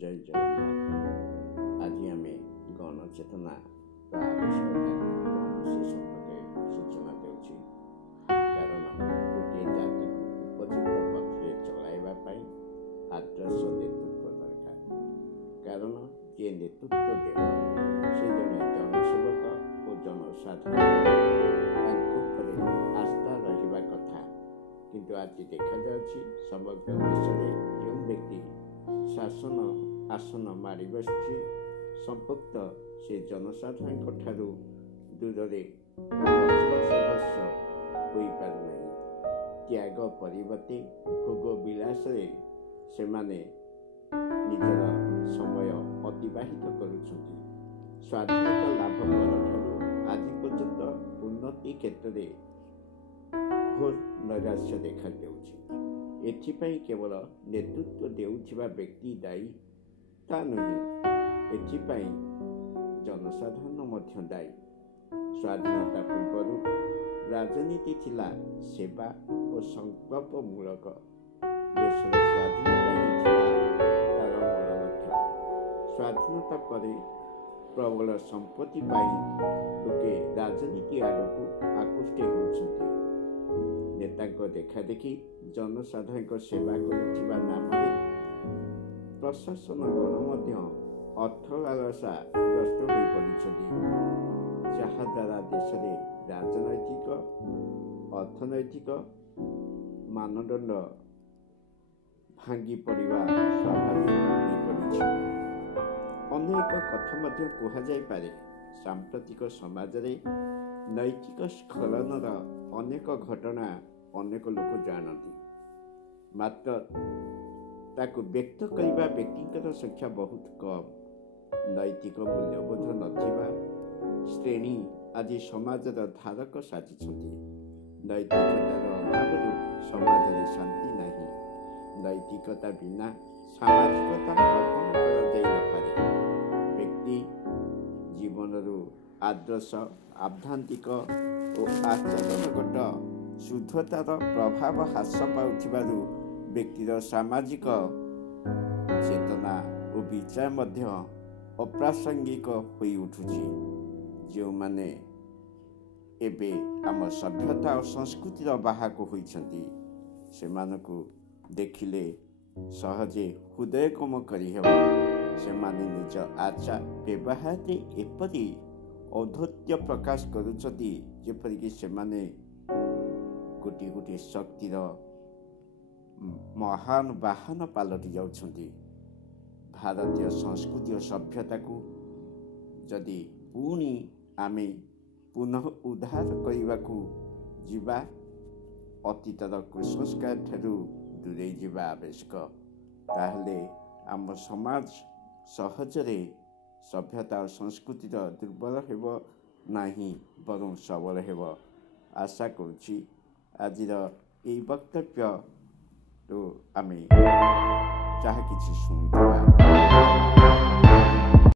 जय जगन्नाथ। आज आम गणचेतना आवश्यकता कौन से संपर्क सूचना देउछि। कारण गोटे जाति को उपयुक्त पथरे चलाइबा आदर्श नेतृत्व दरकार। कारण जे नेतृत्व देव से जड़े जनसेवक और जनसाधारण आस्था रहिबा कथा। किंतु आज देखा जाउछि समग्र देश में जो व्यक्ति शासन आसन मारी बसुछि संपुक्त से जनसाधारण ठारू दूर त्याग परिवर्ते भोग विलास से निजर समय अतिबाहित करुछन्ति। स्वाधीनता लाभ पर आज पर्यंत उन्नति क्षेत्र घोर नैराश्य देखा देउछि। एथिपाई केवल नेतृत्व देउथिबा व्यक्ति दायी ता नहीं, एथिपाई जनसाधारण मध्य दायी। स्वाधीनता पूर्व राजनीति थिला सेवा और संकल्प मूलक। देशर स्वाधीनता ही थिला तार मूल लक्ष्य। स्वाधीनता पर प्रबल संपत्ति पाई लोके राजनीति आड़क आकृष्ट होउछन्ति। नेता देखा देखी जनसाधारण सेवा करुवा नाम प्रशासन गण अर्थ लालसा ग्रस्त हो पड़ी, जहाद्वारा देश में राजनैतिक अर्थनैतिक मानदंड भांगी पड़ा स्वाभाविक हो पड़ी। अनेक कथा कहुए सांप्रतिक समाज रे नैतिक स्खलनर अनेक घटना अनेक लोक जानती, मात्र ताकू व्यक्त करने व्यक्ति संख्या बहुत कम। नैतिक मूल्यबोध नथिबा श्रेणी आज समाज धारक साजिछन्ति। नैतिकतार अभाव समाज में शांति नहीं। नैतिकता बिना सामाजिकता कल्पना कर व्यक्ति जीवन आदर्श आध्यात्मिक और आचरणगत शुद्धतार प्रभाव ह्रास पाउथिबारु व्यक्तिर सामाजिक चेतना और विचार मध्य अप्रासंगिक होई उठुछि। जो माने एबे आम सभ्यता और संस्कृतिर बाहक होइछन्ति सेमानकु देखिले सहजे हृदय कम करिहेब। सेमाने निज आचार व्यवहार एपरि औद्धत्य प्रकाश करुछन्ति जेपरिक सेमाने कोटि कोटि शक्तिर महान वाहन पलटि जाउछन्ति। भारतीय संस्कृति और सभ्यता को जदि पुणी आमे पुनः उद्धार करने जीवा अतीतर कुसंस्कार ठारू दूरे जीवा आवश्यक। ताहले आम समाज सहजरे सभ्यता और संस्कृति दुर्बल हेब नाही, बरं सबल हेब। आशा करुछि आजिर एई वक्तव्य तो आमे जहाँ किछि सुनिथिबा।